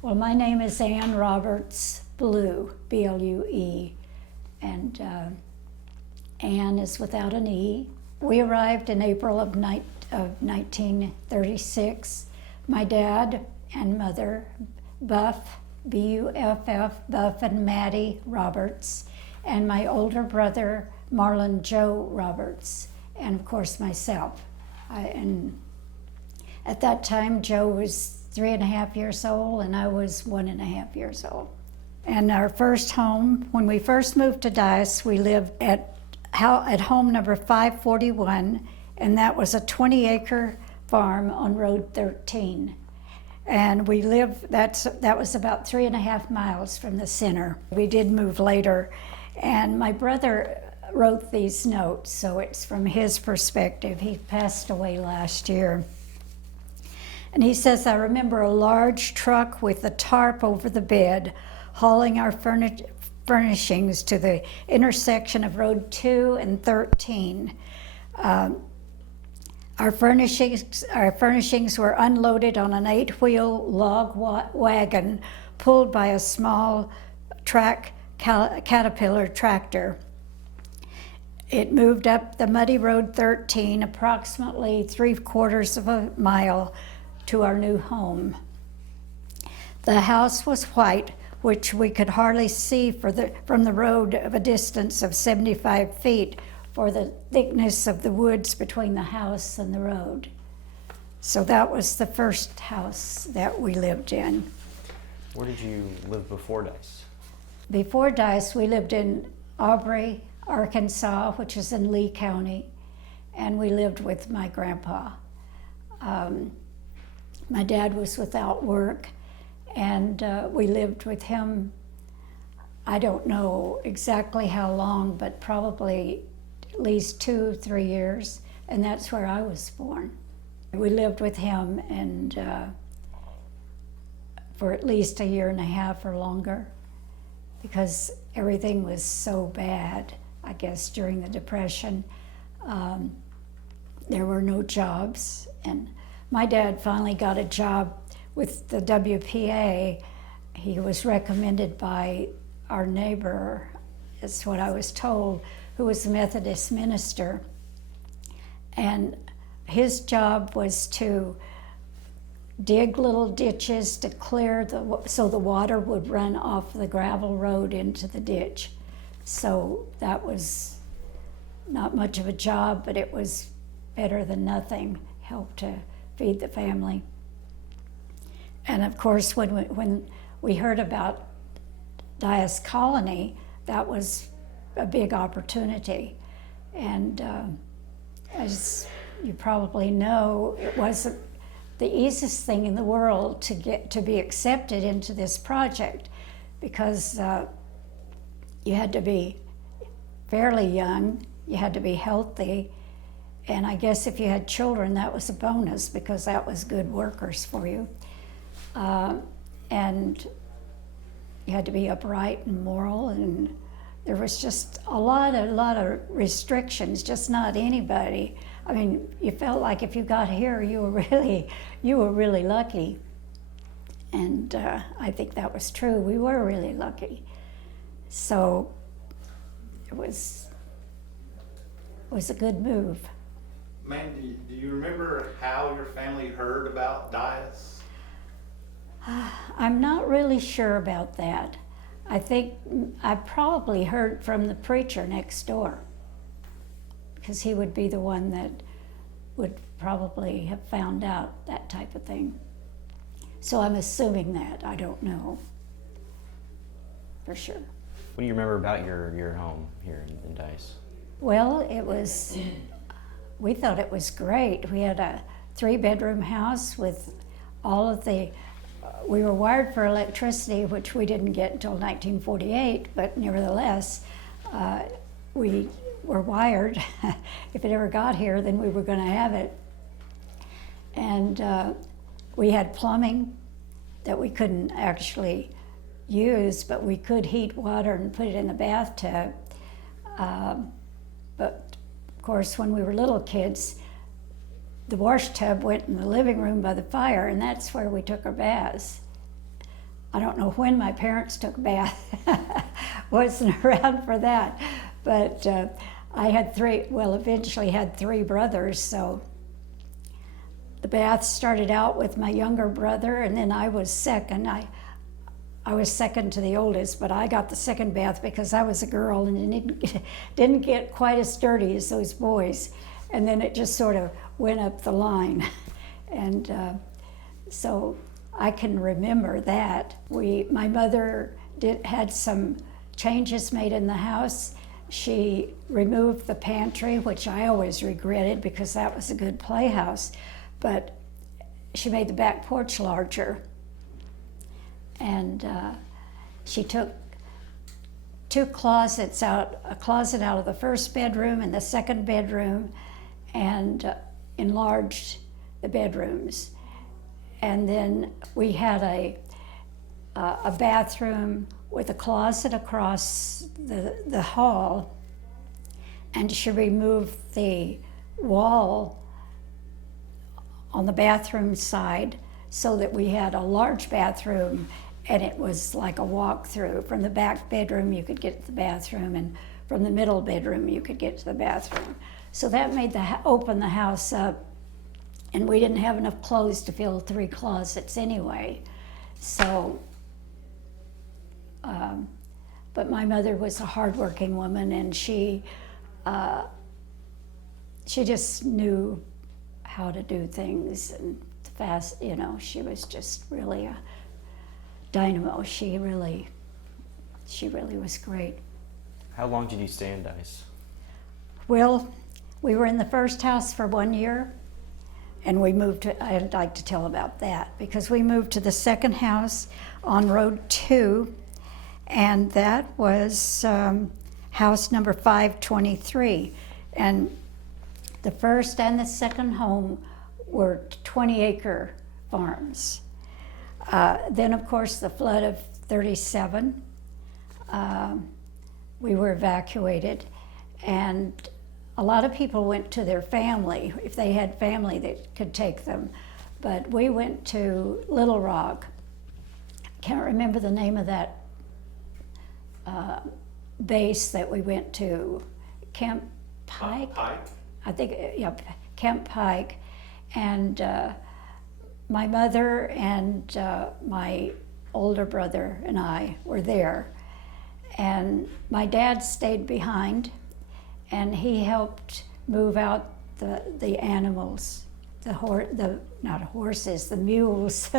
Well, my name is Ann Roberts Blue, B-L-U-E, and Ann is without an E. We arrived in April of 1936. My dad and mother, Buff, B-U-F-F, Buff and Maddie Roberts, and my older brother, Marlon Joe Roberts, and of course myself. And at that time, Joe was 3.5 years old, and I was 1.5 years old. And our first home, when we first moved to Dyess, we lived at home number 541, and that was a 20-acre farm on Road 13. And we lived, that was about 3.5 miles from the center. We did move later, and my brother wrote these notes, so it's from his perspective. He passed away last year. And he says, I remember a large truck with a tarp over the bed hauling our furnishings to the intersection of Road 2 and 13. Our furnishings were unloaded on an 8-wheel log wagon pulled by a small Caterpillar tractor. It moved up the muddy Road 13 approximately 3/4 of a mile to our new home. The house was white, which we could hardly see from the road of a distance of 75 feet for the thickness of the woods between the house and the road. So that was the first house that we lived in. Where did you live before Dyess? Before Dyess, we lived in Aubrey, Arkansas, which is in Lee County, and we lived with my grandpa. My dad was without work, and we lived with him, I don't know exactly how long, but probably at least 2-3 years, and that's where I was born. We lived with him and for at least 1.5 years or longer, because everything was so bad, I guess, during the Depression. There were no jobs, and my dad finally got a job with the WPA. He was recommended by our neighbor, is what I was told, who was a Methodist minister. And his job was to dig little ditches to clear so the water would run off the gravel road into the ditch. So that was not much of a job, but it was better than nothing, helped to feed the family. And of course, when we heard about Dyess Colony, that was a big opportunity. And as you probably know, it wasn't the easiest thing in the world to be accepted into this project, because you had to be fairly young, you had to be healthy, and I guess if you had children, that was a bonus, because that was good workers for you. And you had to be upright and moral, and there was just a lot of restrictions, just not anybody. I mean, you felt like if you got here, you were really lucky. And I think that was true. We were really lucky. So it was a good move. Mandy, do you remember how your family heard about Dyess? I'm not really sure about that. I think I probably heard from the preacher next door, because he would be the one that would probably have found out that type of thing. So I'm assuming that. I don't know for sure. What do you remember about your home here in Dyess? Well, we thought it was great. We had a 3-bedroom house with all of we were wired for electricity, which we didn't get until 1948, but nevertheless, we were wired. If it ever got here, then we were going to have it. And we had plumbing that we couldn't actually use, but we could heat water and put it in the bathtub. But of course, when we were little kids, the wash tub went in the living room by the fire, and that's where we took our baths. I don't know when my parents took a bath. Wasn't around for that. But I had eventually had three brothers, so the bath started out with my younger brother, and then I was second. I was second to the oldest, but I got the second bath because I was a girl and didn't get quite as dirty as those boys. And then it just sort of went up the line. And so I can remember that. My mother had some changes made in the house. She removed the pantry, which I always regretted because that was a good playhouse, but she made the back porch larger. And she took two closets out, a closet out of the first bedroom and the second bedroom, and enlarged the bedrooms. And then we had a bathroom with a closet across the hall, and she removed the wall on the bathroom side so that we had a large bathroom, and it was like a walk-through. From the back bedroom you could get to the bathroom, and from the middle bedroom you could get to the bathroom. So that made open the house up, and we didn't have enough clothes to fill 3 closets anyway. So, but my mother was a hardworking woman, and she just knew how to do things and fast. You know, she was just really a dynamo. She really was great. How long did you stay in Dice? Well, we were in the first house for 1 year, and we moved to, I'd like to tell about that, because we moved to the second house on Road 2, and that was house number 523. And the first and the second home were 20-acre farms. Then, of course, the flood of 37, we were evacuated, and a lot of people went to their family, if they had family that could take them. But we went to Little Rock. Can't remember the name of that base that we went to. Camp Pike? Pike? I think, yeah, Camp Pike. And my mother and my older brother and I were there. And my dad stayed behind, and he helped move out the animals, not horses, the mules,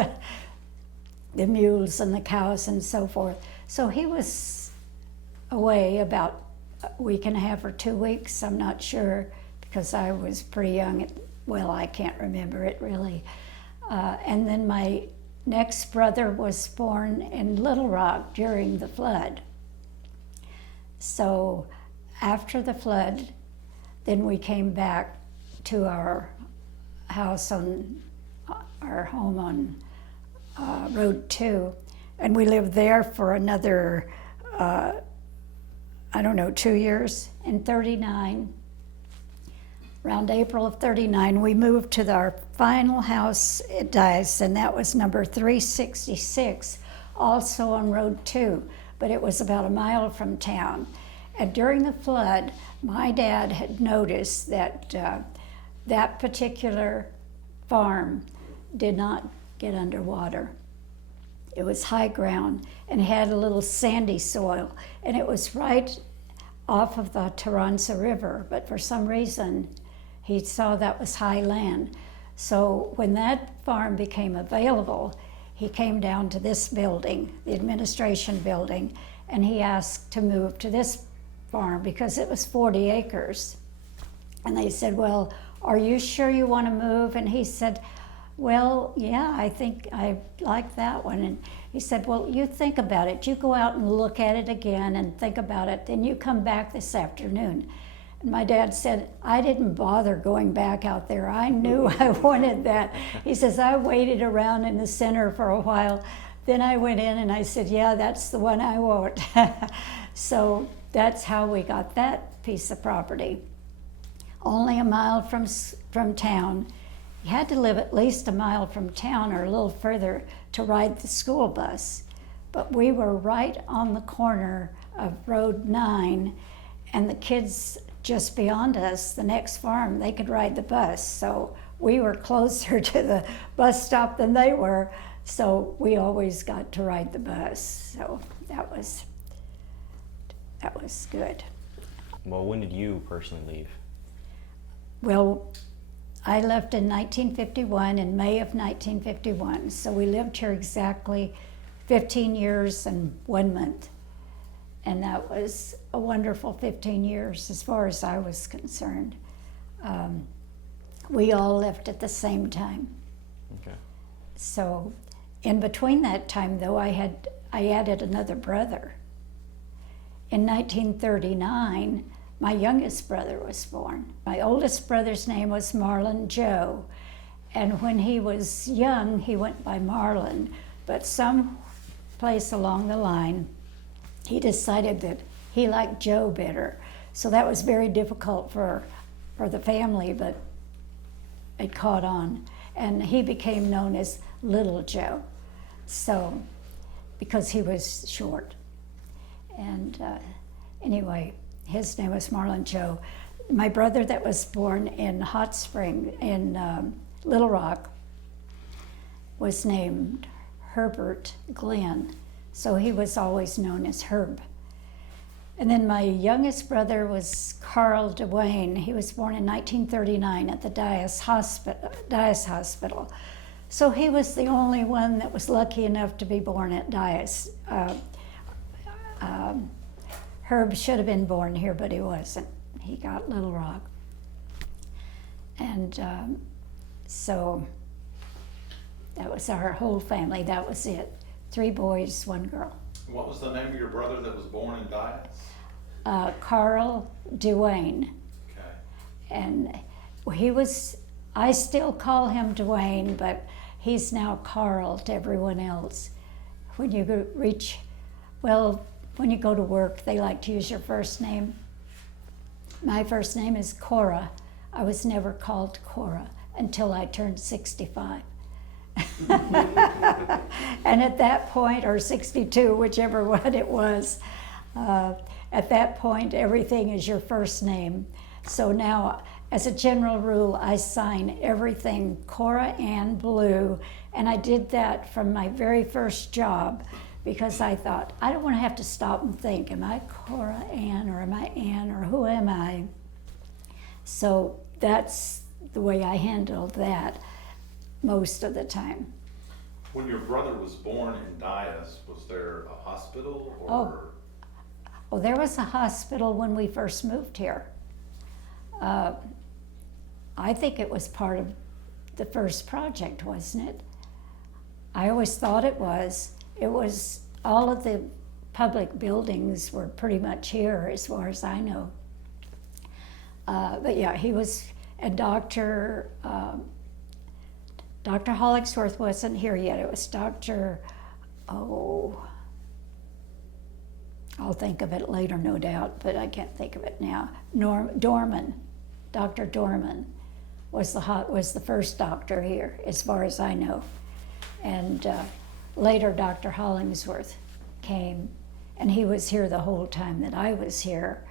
the mules and the cows and so forth. So he was away about a week and a half or 2 weeks, I'm not sure, because I was pretty young. Well, I can't remember it really. And then my next brother was born in Little Rock during the flood. So after the flood, then we came back to our house our home on Road 2, and we lived there for another, 2 years. In 39, around April of 39, we moved to our final house at Dice, and that was number 366, also on Road 2, but it was about a mile from town. And during the flood, my dad had noticed that that particular farm did not get underwater. It was high ground and had a little sandy soil, and it was right off of the Taransa River, but for some reason he saw that was high land. So when that farm became available, he came down to this building, the administration building, and he asked to move to this farm because it was 40 acres. And they said, well, are you sure you want to move? And he said, well, yeah, I think I like that one. And he said, well, you think about it. You go out and look at it again and think about it. Then you come back this afternoon. And my dad said, I didn't bother going back out there. I knew I wanted that. He says, I waited around in the center for a while. Then I went in and I said, yeah, that's the one I want. So that's how we got that piece of property. Only a mile from town. You had to live at least a mile from town or a little further to ride the school bus. but we were right on the corner of Road 9, and the kids just beyond us, the next farm, they could ride the bus. So we were closer to the bus stop than they were, so we always got to ride the bus. So that was good. Well, when did you personally leave? Well, I left in 1951, in May of 1951, so we lived here exactly 15 years and 1 month. And that was a wonderful 15 years as far as I was concerned. We all left at the same time. Okay. So in between that time, though, I added another brother. In 1939, my youngest brother was born. My oldest brother's name was Marlon Joe, and when he was young, he went by Marlon, but some place along the line, he decided that he liked Joe better. So that was very difficult for the family, but it caught on. And he became known as Little Joe, so, because he was short. And anyway, his name was Marlon Joe. My brother that was born in Hot Spring, in Little Rock, was named Herbert Glenn, so he was always known as Herb. And then my youngest brother was Carl Dwayne. He was born in 1939 at the Dias Hospital. So he was the only one that was lucky enough to be born at Dias. Herb should have been born here, but he wasn't. He got Little Rock. And so that was our whole family. That was it. 3 boys, 1 girl. What was the name of your brother that was born in Dias? Carl Dwayne. Okay. And he was, I still call him Dwayne, but he's now Carl to everyone else. When you when you go to work, they like to use your first name. My first name is Cora. I was never called Cora until I turned 65. And at that point, or 62, whichever one it was, at that point, everything is your first name. So now, as a general rule, I sign everything Cora Ann Blue, and I did that from my very first job because I thought, I don't want to have to stop and think, am I Cora Ann, or am I Ann, or who am I? So that's the way I handled that most of the time. When your brother was born in Dias, was there a hospital or? Well, there was a hospital when we first moved here. I think it was part of the first project, wasn't it? I always thought it was. It was, all of the public buildings were pretty much here as far as I know. But yeah, he was, and Dr. Hollingsworth wasn't here yet. It was Dr. I'll think of it later, no doubt, but I can't think of it now. Dorman, Dr. Dorman was the first doctor here, as far as I know. And later, Dr. Hollingsworth came, and he was here the whole time that I was here.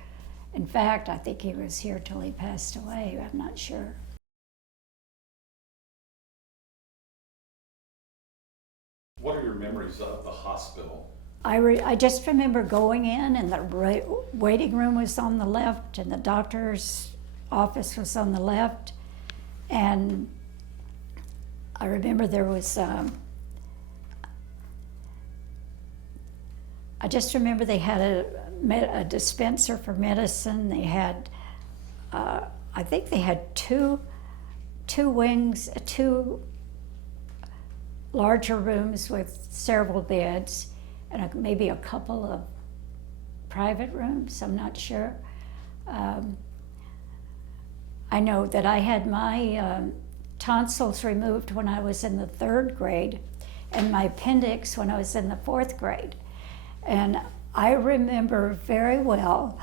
In fact, I think he was here till he passed away. I'm not sure. What are your memories of the hospital? I just remember going in, and the waiting room was on the left, and the doctor's office was on the left. And I remember there was, I just remember they had a dispenser for medicine. They had, I think they had two wings, 2 larger rooms with several beds, and maybe a couple of private rooms, I'm not sure. I know that I had my tonsils removed when I was in the 3rd grade, and my appendix when I was in the 4th grade. And I remember very well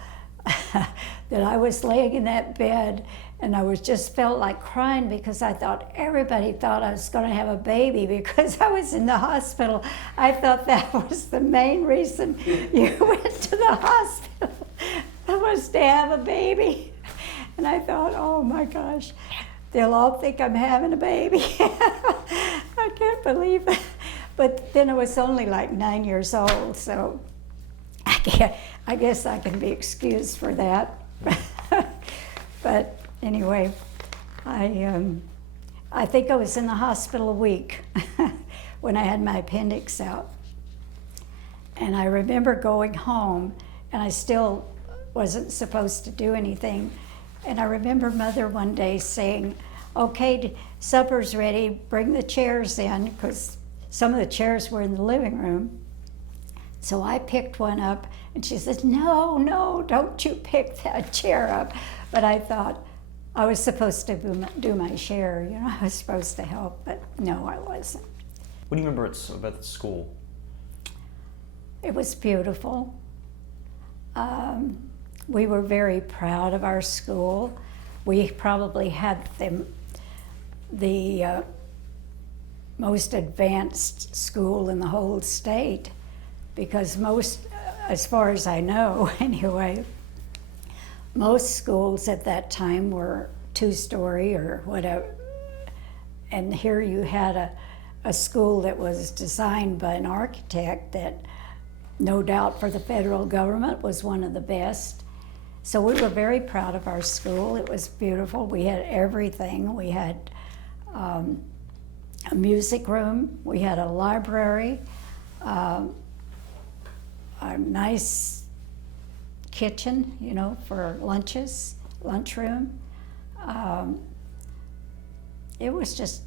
that that I was laying in that bed and I was just felt like crying because I thought everybody thought I was going to have a baby because I was in the hospital. I thought that was the main reason you went to the hospital, was to have a baby. And I thought, oh my gosh, they'll all think I'm having a baby. I can't believe it. But then I was only like 9 years old, so I guess I can be excused for that. But anyway, I think I was in the hospital a week when I had my appendix out. And I remember going home, and I still wasn't supposed to do anything. And I remember Mother one day saying, okay, supper's ready, bring the chairs in, because some of the chairs were in the living room. So I picked one up, and she said, no, don't you pick that chair up. But I thought I was supposed to do my share, I was supposed to help, but no, I wasn't. What do you remember about the school? It was beautiful. We were very proud of our school. We probably had the most advanced school in the whole state, because most, as far as I know anyway, most schools at that time were two-story or whatever. And here you had a school that was designed by an architect that no doubt for the federal government was one of the best. So we were very proud of our school. It was beautiful. We had everything. We had a music room. We had a library, a nice kitchen, for lunches, lunchroom. It was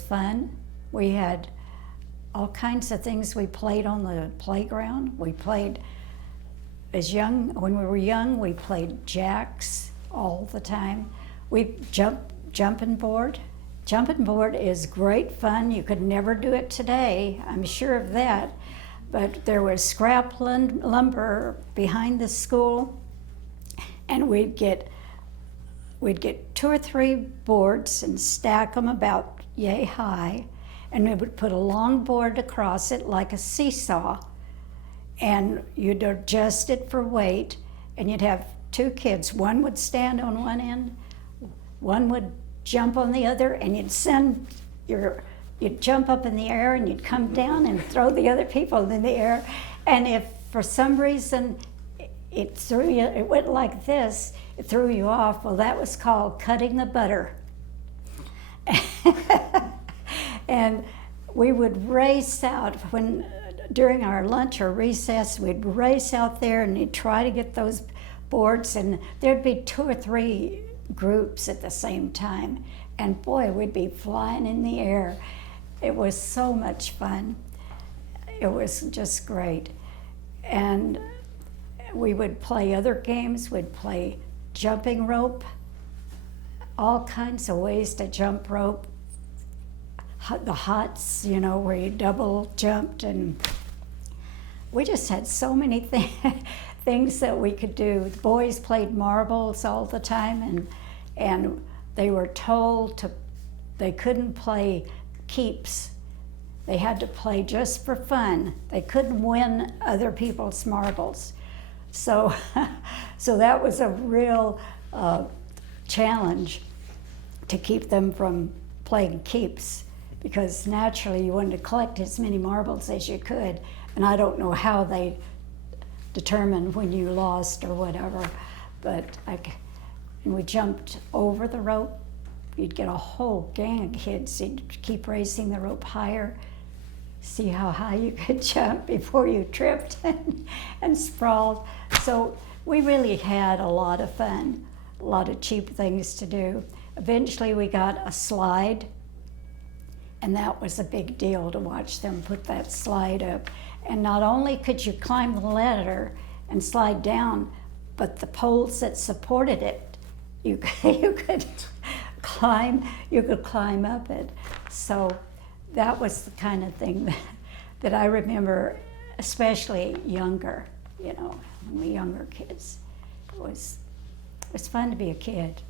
fun. We had all kinds of things. We played on the playground. We played when we were young, we played jacks all the time. We jumping board. Jumping board is great fun. You could never do it today, I'm sure of that. But there was scrap lumber behind the school, and we'd get 2 or 3 boards and stack them about yay high, and we would put a long board across it like a seesaw, and you'd adjust it for weight, and you'd have 2 kids. One would stand on one end, one would jump on the other, and you'd jump up in the air and you'd come down and throw the other people in the air. And if for some reason it threw you, it went like this, it threw you off, well, that was called cutting the butter. And we would race out during our lunch or recess, we'd race out there and you'd try to get those boards, and there'd be 2 or 3 groups at the same time. And boy, we'd be flying in the air. It was so much fun. It was just great. And we would play other games. We'd play jumping rope, all kinds of ways to jump rope. The hots, where you double jumped, and we just had so many things that we could do. The boys played marbles all the time, and they were told they couldn't play keeps. They had to play just for fun. They couldn't win other people's marbles. So that was a real challenge to keep them from playing keeps, because naturally you wanted to collect as many marbles as you could. And I don't know how they determined when you lost or whatever, but and we jumped over the rope. You'd get a whole gang of kids. You'd keep raising the rope higher, see how high you could jump before you tripped and sprawled. So we really had a lot of fun, a lot of cheap things to do. Eventually we got a slide, and that was a big deal to watch them put that slide up. And not only could you climb the ladder and slide down, but the poles that supported it, you could climb up it. So that was the kind of thing that I remember, especially younger, when we younger kids. it was fun to be a kid.